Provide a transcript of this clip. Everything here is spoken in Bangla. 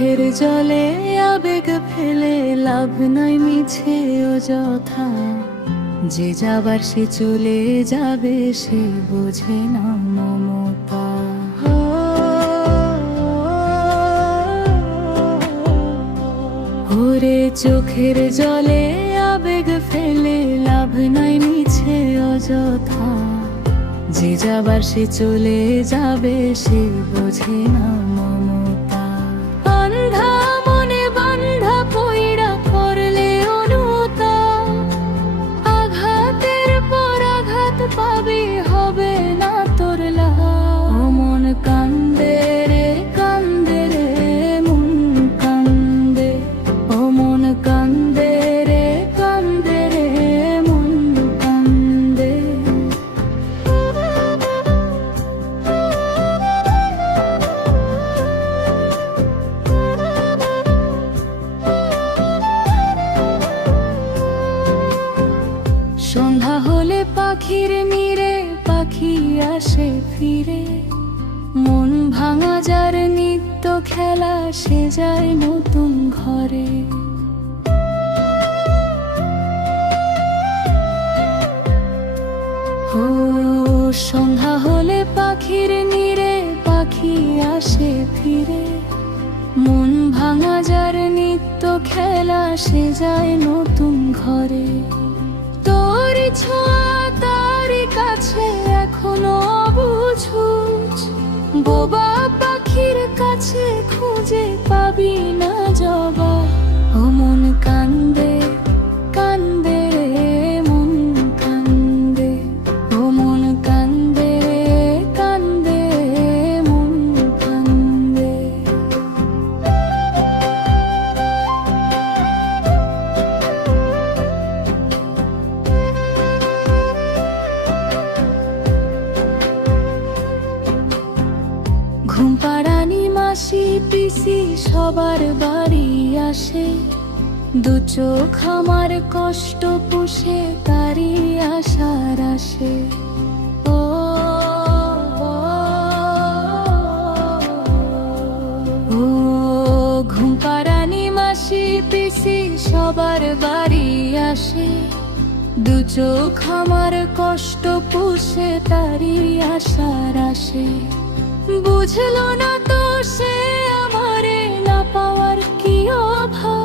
চোখের জলে আবেগ ফেলে লাভ নাই মিছে অযথা। যে যাবার সে চলে যাবে, সে বোঝে না মমতা। ওরে চোখের জলে আবেগ ফেলে লাভ নাই মিছে অযথা। যে যাবার সে চলে যাবে, সে বোঝে না মমতা। বান্ধা মনে বান্ধা পইড়া করলে অনুতা, আঘাতের পর আঘাত পাবি, হবে না তোর লাভ। ও মন কান্দে রে কান্দে রে মন কান্দে, ও মন কান্দে রে কান্দে রে মন কান্দে। সন্ধ্যা হলে পাখির নীড়ে পাখি আসে ফিরে, মন ভাঙা যার নিত্য খেলা, সে যায় নতুন ঘরে। ও সন্ধ্যা হলে পাখির নীড়ে পাখি আসে ফিরে, মন ভাঙা যার নিত্য খেলা, সে যায় নতুন ঘরে। তোর ছোঁয়া তারি কাছে এখনো বুঝুছ, বোবা পাখির কাছে খুঁজে পাবি না জবাব। ও মন কান্দে কান্দে রে মন কান্দে, ও মন কান্দে কান্দে মন কান্দে। ঘুম পাড়ানি মাসি পিসি সবার বাড়ি আসে, দু চোখ আমার কষ্ট পুষে তারি আশার আসে। ও ও ঘুম পাড়ানি মাসি পিসি সবার বাড়ি আসে, দু চোখ আমার কষ্ট পুষে তারি আশার আসে। বুঝলো না তো সে আমারে না পাওয়ার কি অভাব,